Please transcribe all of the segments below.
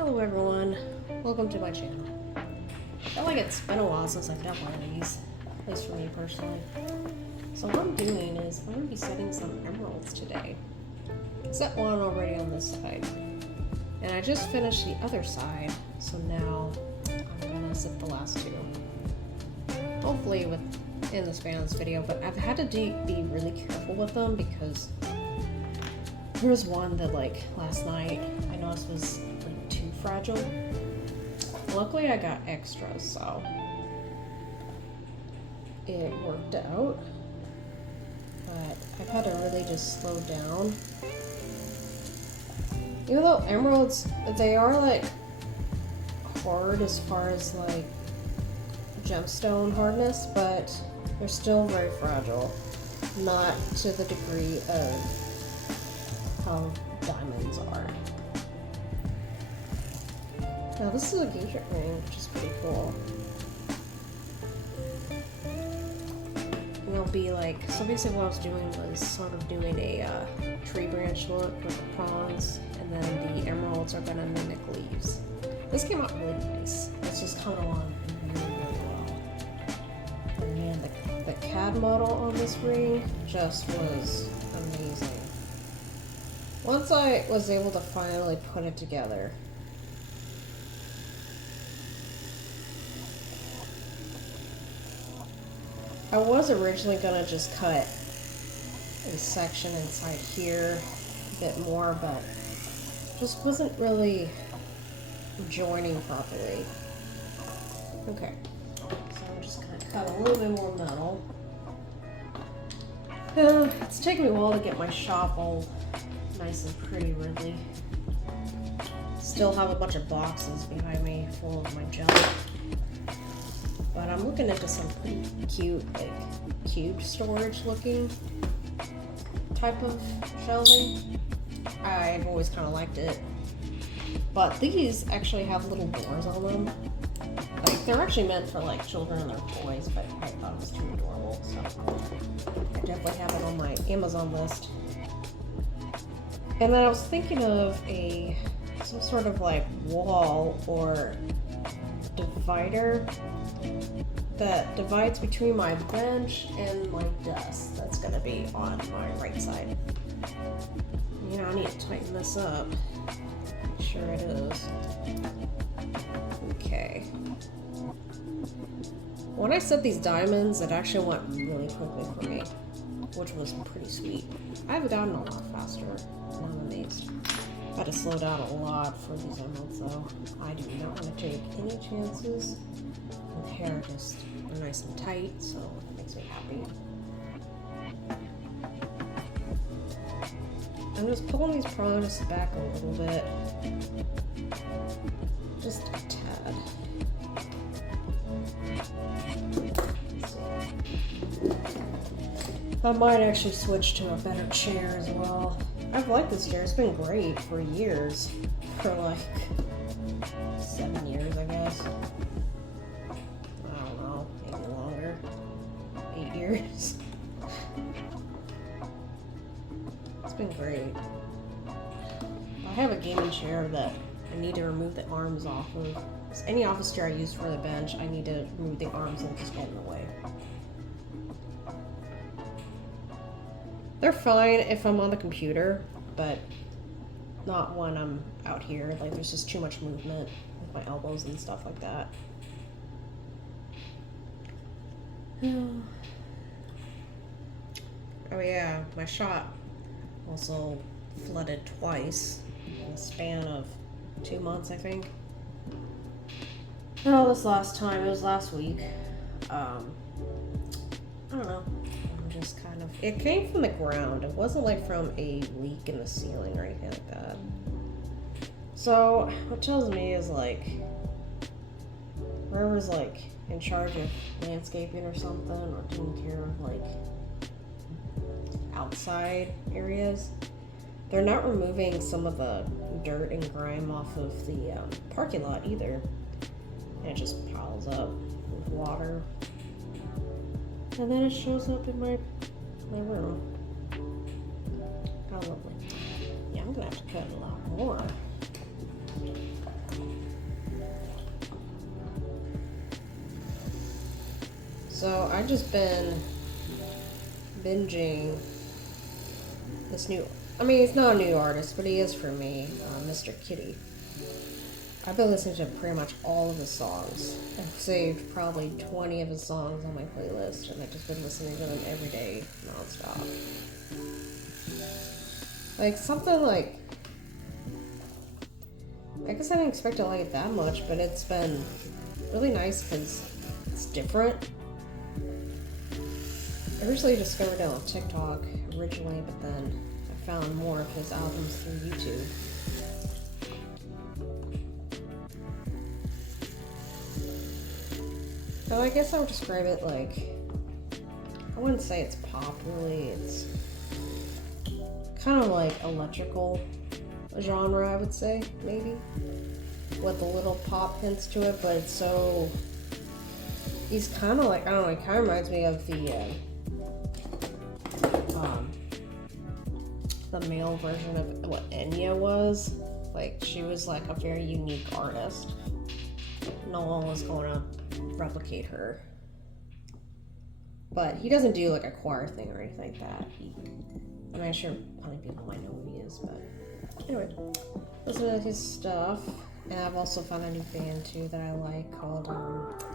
Hello everyone, welcome to my channel. I feel like it's been a while since I've done one of these, at least for me personally. So what I'm doing is I'm going to be setting some emeralds today. I set one already on this side, and I just finished the other side, so now I'm going to set the last two. Hopefully within the span of this video, but I've had to be really careful with them because there was one that like last night I noticed was like too fragile. Luckily I got extras, so it worked out. But I've had to really just slow down. Even though emeralds, they are like hard as far as like gemstone hardness, but they're still very fragile. Not to the degree of how diamonds are. Now this is a geisha ring, which is pretty cool. And it'll be like, so basically what I was doing was sort of doing a tree branch look with the prongs, and then the emeralds are gonna mimic leaves. This came out really nice. It's just coming along really, really well. And man, the CAD model on this ring just was amazing. Once I was able to finally put it together, I was originally gonna just cut a section inside here a bit more, but just wasn't really joining properly. Okay, so I'm just gonna cut a little bit more metal. It's taken me a while to get my shop all nice and pretty, really. Still have a bunch of boxes behind me full of my junk. But I'm looking into some pretty cute, like, cube storage looking type of shelving. I've always kind of liked it. But these actually have little doors on them. Like, they're actually meant for, like, children and their toys, but I thought it was too adorable, so I definitely have it on my Amazon list. And then I was thinking of some sort of like wall or divider that divides between my bench and my desk. That's gonna be on my right side. You know, I need to tighten this up. Make sure it is. Okay. When I set these diamonds, it actually went really quickly for me, which was pretty sweet. I've gotten a lot faster. I'm amazed. Had to slow down a lot for these emeralds though. I do not want to take any chances. The hair just are nice and tight, so it makes me happy. I'm just pulling these prongs back a little bit. Just a tad. I might actually switch to a better chair as well. I've liked this chair. It's been great for years. For like 7 years, I guess. I don't know, maybe longer. 8 years. It's been great. I have a gaming chair that I need to remove the arms off of. Any office chair I use for the bench, I need to remove the arms and just get in the way. They're fine if I'm on the computer, but not when I'm out here. Like, there's just too much movement with my elbows and stuff like that. Oh yeah, my shop also flooded twice in the span of 2 months, I think. Oh, this last time, it was last week. I don't know. Just kind of, it came from the ground. It wasn't like from a leak in the ceiling or anything like that. So what tells me is like whoever's like in charge of landscaping or something, or taking care of like outside areas, they're not removing some of the dirt and grime off of the parking lot either. And it just piles up with water. And then it shows up in my room. How lovely. Yeah, I'm gonna have to cut a lot more. So I just been binging this new. I mean, he's not a new artist, but he is for me, Mr. Kitty. I've been listening to pretty much all of his songs. I've saved probably 20 of his songs on my playlist, and I've just been listening to them every day, nonstop. Like, something like... I guess I didn't expect to like it that much, but it's been really nice because it's different. I originally discovered it on TikTok originally, but then I found more of his albums through YouTube. So I guess I would describe it like, I wouldn't say it's pop really, it's kind of like electrical genre, I would say, maybe, with a little pop hints to it, but it's so, he's kind of like, I don't know, it kind of reminds me of the male version of what Enya was. Like, she was like a very unique artist. No one was going to replicate her. But he doesn't do like a choir thing or anything like that. I mean, I'm sure plenty of people might know who he is, but anyway, listen to his stuff. And I've also found a new band too that I like called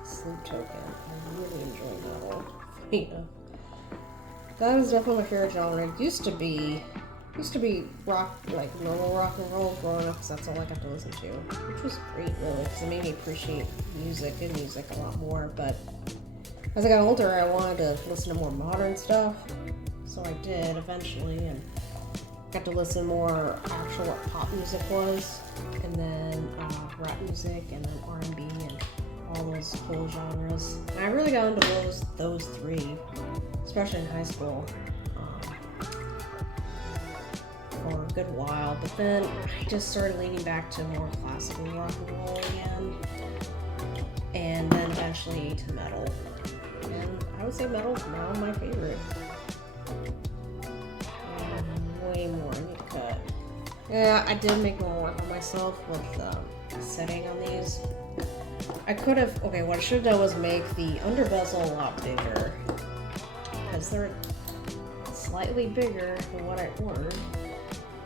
Sleep Token. I really enjoy metal. You know, that is definitely my favorite genre. It used to be rock, like normal rock and roll growing up, because that's all I got to listen to, which was great really, because it made me appreciate good music a lot more. But as I got older, I wanted to listen to more modern stuff, so I did eventually, and got to listen more actual what pop music was, and then rap music, and then R&B, and all those cool genres. And I really got into those three, especially in high school. For a good while, but then I just started leaning back to more classical rock and roll again, and then eventually to metal. And I would say metal's now my favorite. Way more I need to cut. Yeah, I did make more work on myself with setting on these. I could have, okay, what I should have done was make the under bezel a lot bigger, because they're slightly bigger than what I ordered.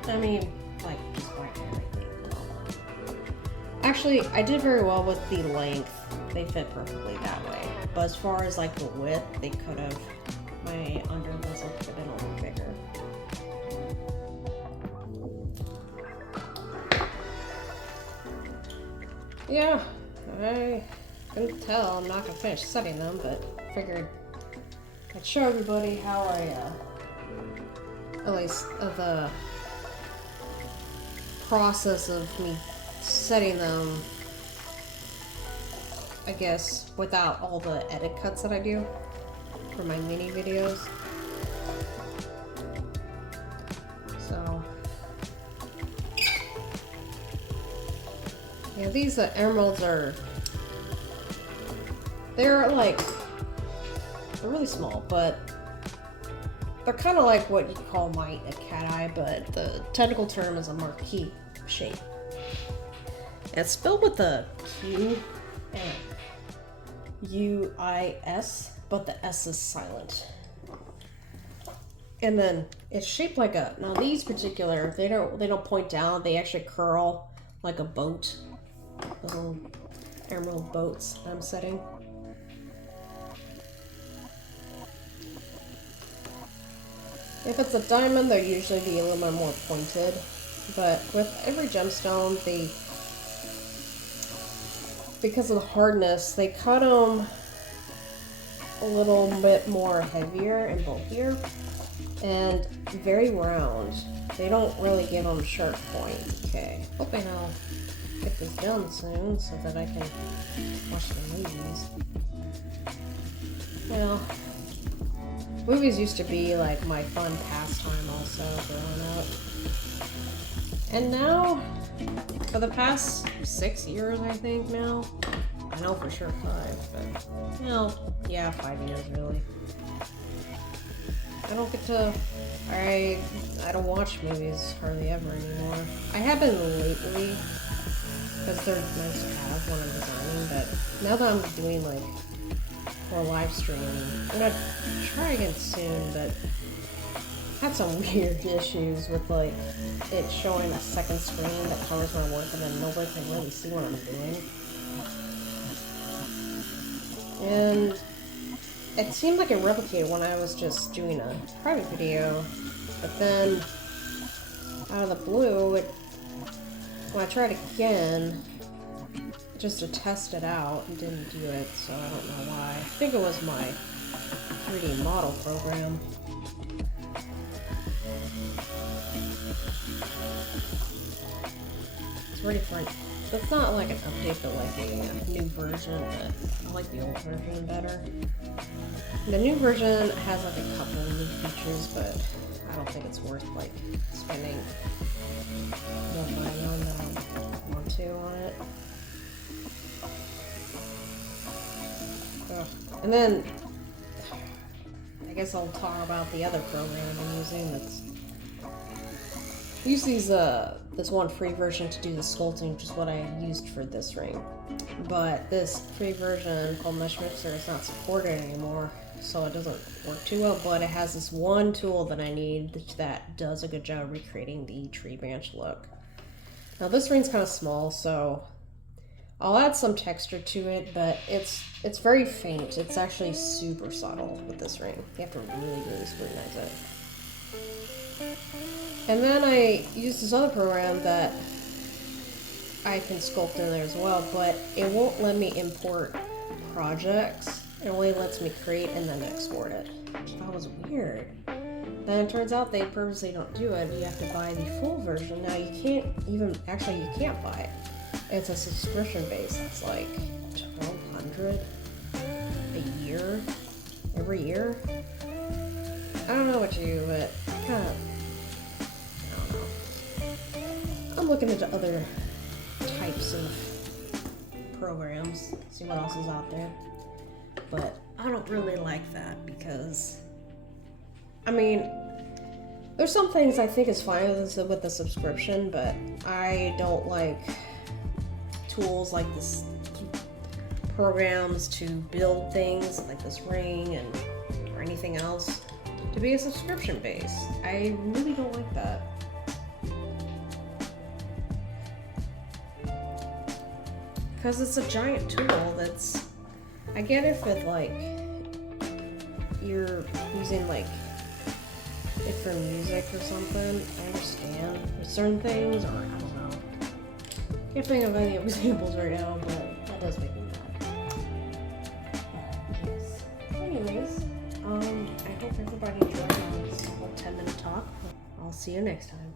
I mean, like, just by everything. Actually, I did very well with the length. They fit perfectly that way. But as far as, like, the width, they could have, my under bezel could have been a little bigger. Yeah, I couldn't tell. I'm not going to finish setting them, but figured I'd show everybody how I, at least the process of me setting them, I guess, without all the edit cuts that I do for my mini videos. So yeah, these emeralds they're really small, but they're kind of like what you call a cat eye, but the technical term is a marquee shape. It's spelled with the Q and U-I-S, but the S is silent. And then it's shaped like now these particular, they don't point down, they actually curl like a boat. Little emerald boats that I'm setting. If it's a diamond, they'll usually be a little bit more pointed, but with every gemstone, because of the hardness, they cut them a little bit more heavier and bulkier, and very round. They don't really give them sharp point. Okay, hoping I'll get this done soon so that I can watch the movies. Well, movies used to be like my fun pastime also growing up. And now, for the past 6 years I think now, I know for sure 5, but, yeah, 5 years really. I don't get to, I don't watch movies hardly ever anymore. I have been lately, because they're nice to have when I'm designing, but now that I'm doing like or live streaming. I'm gonna try again soon, but I had some weird issues with like it showing a second screen that covers my work and then nobody can really see what I'm doing. And it seemed like it replicated when I was just doing a private video, but then out of the blue, when I tried again, just to test it out, it didn't do it, so I don't know why. I think it was my 3D model program. It's really fun. It's not like an update, but like a new version, but I like the old version better. The new version has like a couple new features, but I don't think it's worth like spending more money on than I want to on it. Ugh. And then I guess I'll talk about the other program I'm using that's I use this one free version to do the sculpting, which is what I used for this ring. But this free version called Mesh Mixer is not supported anymore, so it doesn't work too well, but it has this one tool that I need that does a good job recreating the tree branch look. Now this ring's kind of small, so I'll add some texture to it, but it's very faint. It's actually super subtle with this ring. You have to really scrutinize it. And then I use this other program that I can sculpt in there as well, but it won't let me import projects. It only lets me create and then export it, which I thought was weird. Then it turns out they purposely don't do it. You have to buy the full version. Now you can't even, actually you can't buy it. It's a subscription base. It's like $1,200 a year, every year. I don't know what to do, but I don't know. I'm looking into other types of programs, see what else is out there. But I don't really like that because, I mean, there's some things I think is fine with the subscription, but I don't like tools like this, programs to build things like this ring or anything else to be a subscription base. I really don't like that. Because it's a giant tool that's, I get if it like, you're using like it for music or something, I understand. With certain things, or I don't know. Can't think of any examples right now, but that does make me mad. Yes. Anyways, I hope everybody enjoyed this little 10-minute talk. I'll see you next time.